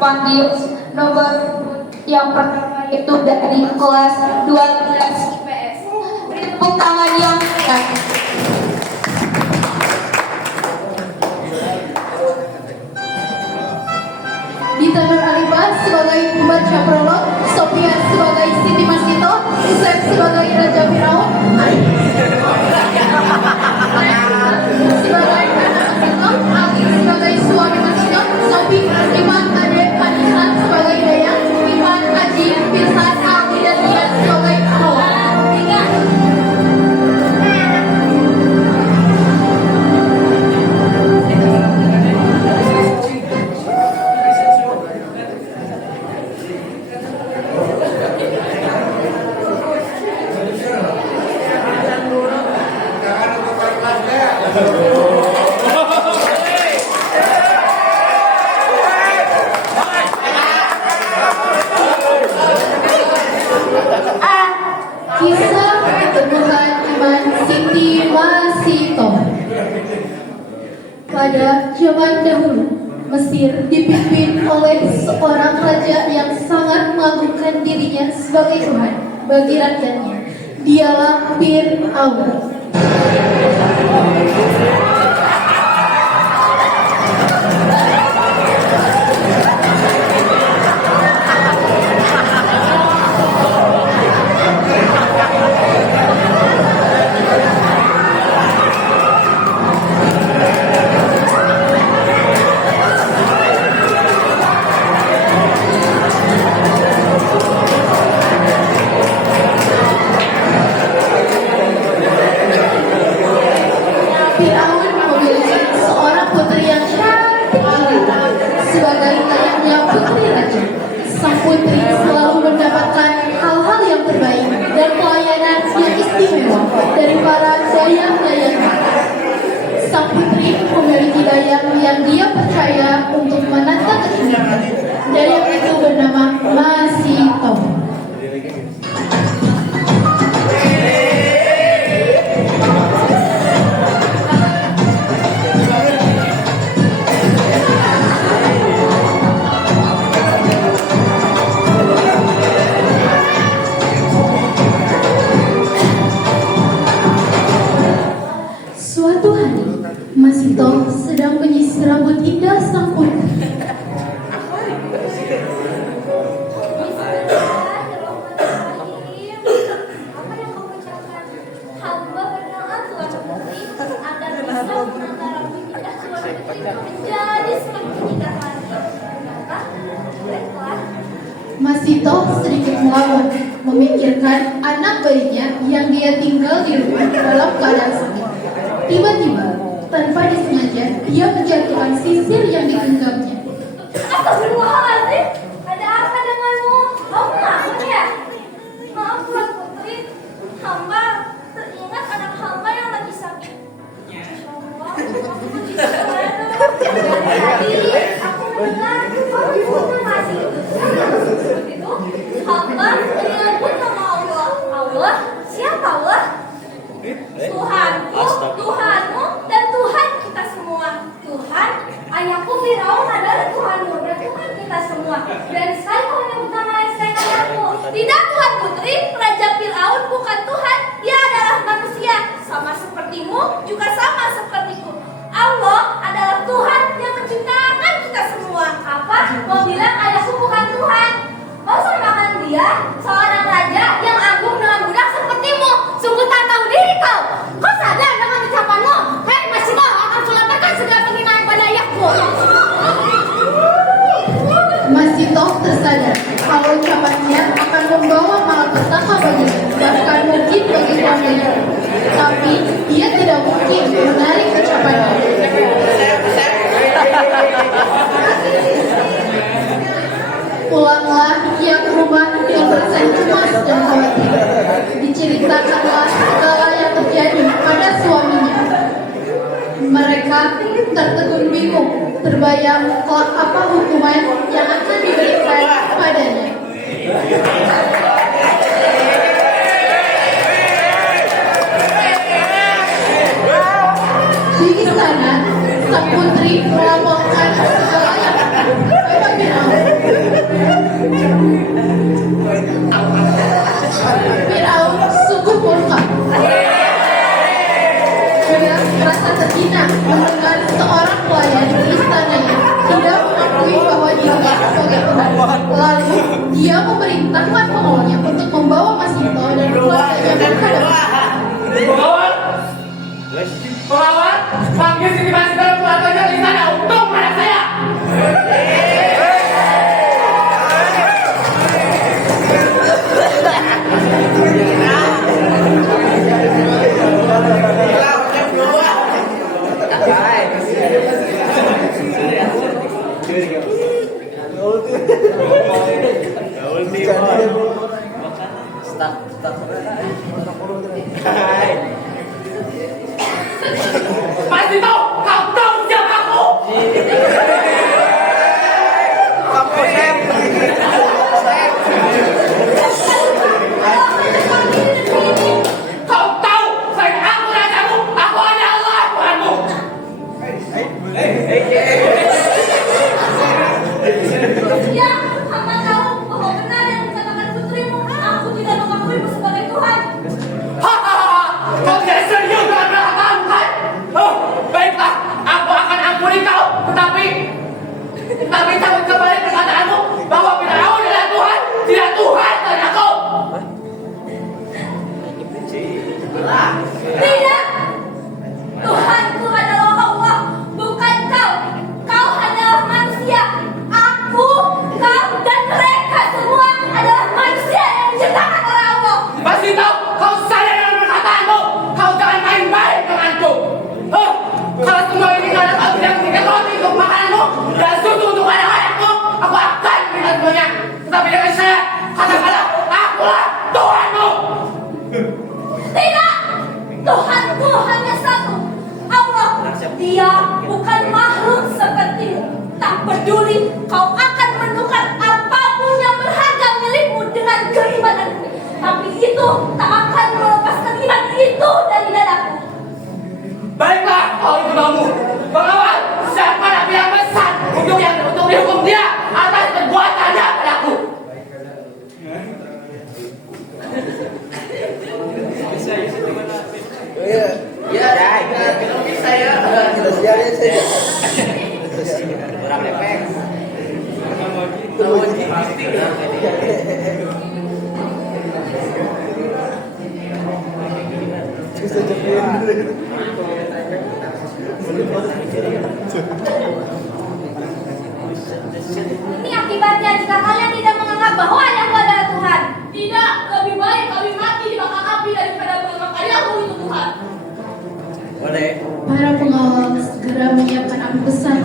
panggil nomor yang pertama itu dari kelas 12 IPS. Beri tepuk tangan yang meriah. Dita Nur Alifah sebagai pembaca prolog, Sophia sebagai Siti Masito, Isep sebagai Raja Firaun, sebagai anak Masito, Ali sebagai suami Masito, Sofi, Iman, Ade, Fadihan sebagai Dayang, Iman, Haji, Firsan, Ali, dan Dian sebagai Hawa. Kisah ketemuan Iman Siti Masito. Pada zaman dahulu, Mesir dipimpin oleh seorang raja yang sangat mengagungkan dirinya sebagai Tuhan bagi rakyatnya. Dialah Fir'aun. Fir'aun memiliki seorang putri yang cantik sebagai layaknya putri raja. Sang putri selalu mendapatkan hal-hal yang terbaik dan pelayanan yang istimewa dari para dayang-dayangnya. Sang putri memiliki dayang yang dia percaya untuk menata keinginan. Dayang itu bernama Masito. Suatu hari, Masito sedang menyisir rambut indah sang putri. Apa yang kau ucapkan? Hamba berdoa Tuhan Putri agar bisa menata rambut indah Tuhan Putri menjadi semakin indah lagi. Benarkah? Baiklah. Masito sedikit melamun, memikirkan anak bayinya yang dia tinggal di rumah dalam keadaan sakit. Tiba-tiba, tanpa disengaja, dia menjatuhkan sisir yang digenggamnya. Astagfirullahaladzim, ada apa denganmu? Kau ngelamun ya? Maaf Tuhan Putri, hamba teringat anak hamba yang lagi sakit. Masya Allah, aku puji Tuhan. Dari tadi aku mendengar kau punya masih itu. Hamba menyebut nama Allah. Allah? Siapa Allah? Tuhanku, Tuhanmu, dan Tuhan kita semua. Tuhan, ayahku Firaun adalah Tuhanmu dan Tuhan kita semua. Dan sekali kau menyebut nama selain ayahku. Tidak Tuhan Putri, Raja Firaun bukan Tuhan, dia adalah manusia. Sama sepertimu, juga sama sepertiku. Allah adalah Tuhan yang menciptakan kita semua. Apa? Mau bilang ayahku bukan Tuhan? Mau samakan dia, seorang raja yang agung dengan budak sepertimu. Sungguh tak tahu diri kau. Kau sadar dengan ucapanmu? Hei Masito, akan kulaporkan segala penghinaan pada ayahku. Masito tersadar kalau ucapannya akan membawa malapetaka baginya, bahkan mungkin bagi keluarganya. Tapi dia tidak mungkin menarik ucapannya. Pulanglah ia ke rumah dengan perasaan cemas dan khawatir. Diceritakanlah segala yang terjadi pada suaminya. Mereka tertegun bingung, terbayang apa hukuman yang akan diberikan padanya. Di sana, sang putri melaporkan segala yang kepada Firaun. Masih tahu? Kau tahu siapa aku? Kau tahu? Selain aku rajamu, aku adalah Tuhanmu. Ya, hamba tahu bahwa benar yang dikatakan putrimu. Aku tidak mengakuimu sebagai Tuhan. Hahaha, kau tidak serius dengan perkataan Tuhan? Oh, baiklah, aku akan ampuni kau. Tetapi cabut kembali perkataanmu bahwa Firaun adalah Tuhan, tidak Tuhan dari aku. Tidak, Tuhanku adalah Allah, bukan kau. Kau adalah manusia. Aku, kau, dan mereka semua adalah manusia yang diciptakan oleh Allah. Masih tahu? Kau sadar dengan perkataanmu. Kau jangan main-main denganku. Oh, kalau semua ini karena kau tidak memberikan roti untuk makananmu dan susu untuk anak-anakmu, aku akan memberikan semuanya. Tetapi dengan saya, katakanlah, akulah Tuhanmu. Tidak, Tuhanku hanya satu, Allah. Dia bukan makhluk sepertimu. Tak peduli kau akan menukar apapun yang berharga milikmu dengan keimananmu, tapi itu tak akan melepaskan iman itu dari dadaku. Baiklah, kalau itu maumu. Pengawal, siapa nabi yang besar untuk dihukum dia atas perbuatannya padaku. Ini akibatnya jika kalian tidak menganggap bahwa Ayahku adalah Tuhan. Tidak, lebih baik kami mati di bakar api daripada menganggap ayahmu itu Tuhan. Para pengawal segera menyiapkan api besar.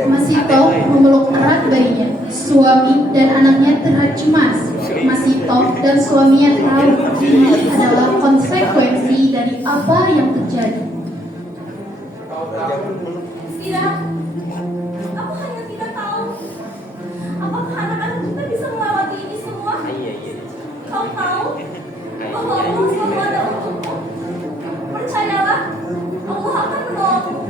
Masito memeluk erat bayinya. Suami dan anaknya terlihat cemas. Masito dan suaminya tahu ini adalah konsekuensi dari apa yang terjadi. Tidak, aku hanya tidak tahu apakah anak-anak kita bisa melewati ini semua. Kau tahu bahwa Allah selalu ada untukmu. Percayalah, Allah akan menolongmu.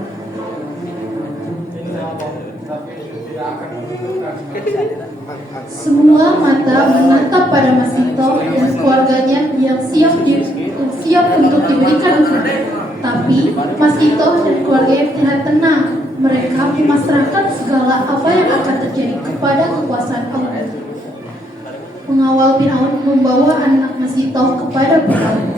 Semua mata menatap pada Masito dan keluarganya yang siap untuk diberikan hukum. Tapi Masito dan keluarganya tidak tenang. Mereka memasrahkan segala apa yang akan terjadi kepada kekuasaan Allah. Pengawal Firaun membawa anak Masito kepada Firaun.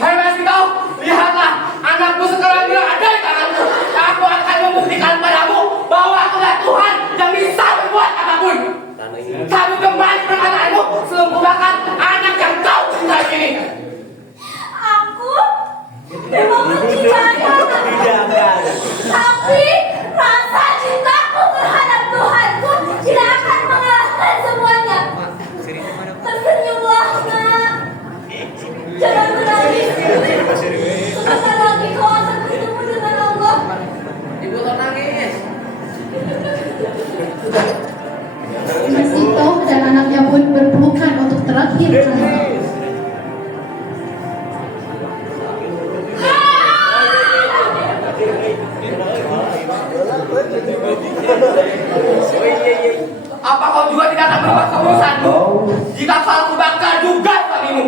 Hai Masito, lihatlah, anakmu sekarang tidak ada di tanganmu. Aku akan membuktikan padamu bahwa akulah Tuhan yang bisa berbuat apapun. Kamu kembali perkataanmu sebelum kubakar anak yang kau cintai ini. Aku memang mencintainya, tapi rasa cintaku terhadap Tuhanku tidak akan mengalahkan semuanya. Tersenyumlah, nak. Jangan menangis. Sebentar lagi kau akan bertemu dengan Allah. Masito dan anaknya pun berpelukan untuk terakhir kali. Apa kau juga tidak akan berbuat keputusanmu jika kau kubakar juga suamimu?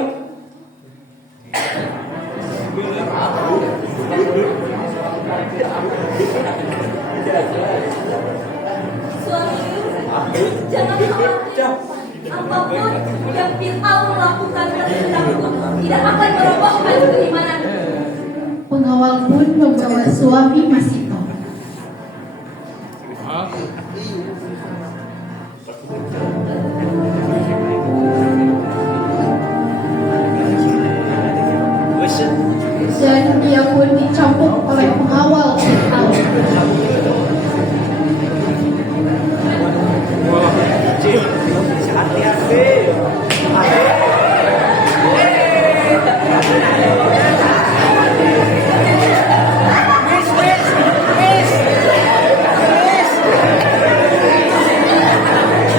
Suamiku, jangan khawatir. Apapun yang Fir'aun lakukan tidak akan merobohkan keimanan. Pengawal pun membawa suami Masito. Dan dia pun dicambuk oleh pengawal Fir'aun.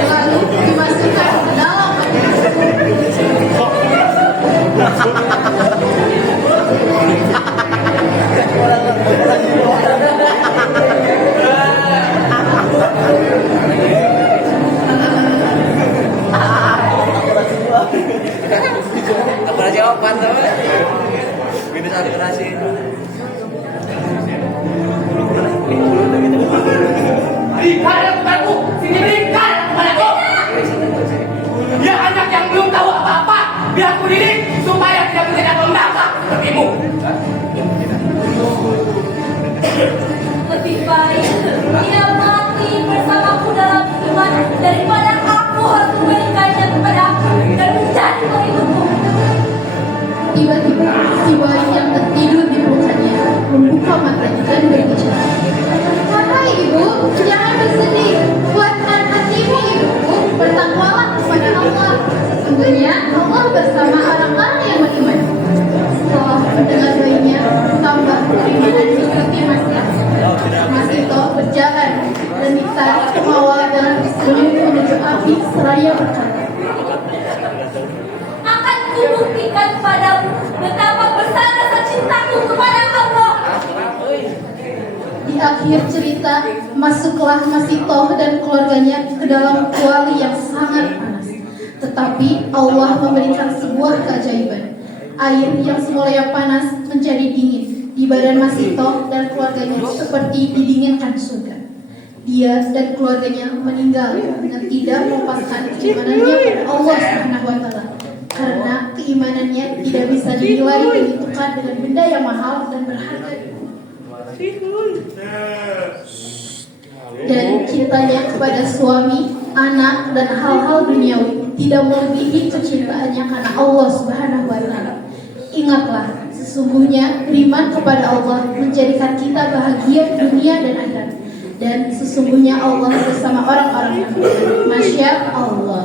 Lalu dimasukkan ke dalam Apalagi jawaban tuh. Ini cari kerasi. Berikan kepadaku, sini berikan kepadaku. Dia anak yang belum tahu apa-apa. Biar aku didik supaya tidak menjadi pembangkang sepertimu. Lebih baik dia mati bersamaku dalam iman daripada aku harus memberikannya kepada aku dan menjadi pengikutku. Tiba-tiba si bayi yang tertidur di pelukannya membuka matanya dan berbicara. Wahai ibu, jangan bersedih. Kuatkan hatimu ibuku, bertakwalah kepada Allah. Sesungguhnya Allah bersama orang-orang yang beriman. Setelah mendengar bayinya tambah keimanan seperti Masito berjalan dan ditarik pengawal dengan senyum menuju api seraya berkata, Akan kubuktikan padamu betapa besar rasa cintaku kepada Allah. di akhir cerita, masuklah Masito dan keluarganya ke dalam kuali yang sangat panas. Tetapi Allah memberikan sebuah keajaiban. Air yang semula panas menjadi dingin di badan Masito dan keluarganya seperti didinginkan surga. Dia dan keluarganya meninggal dengan tidak melepaskan keimanannya pada Allah Subhanahu wa Ta'ala. Karena keimanannya tidak bisa dinilai dan ditukar dengan benda yang mahal dan berharga. Dan cintanya kepada suami, anak, dan hal-hal duniawi tidak melebihi kecintaannya karena Allah Subhanahu wa Ta'ala. Ingatlah, sesungguhnya beriman kepada Allah menjadikan kita bahagia dunia dan akhirat. Dan sesungguhnya Allah bersama orang-orang yang beriman. Masya Allah.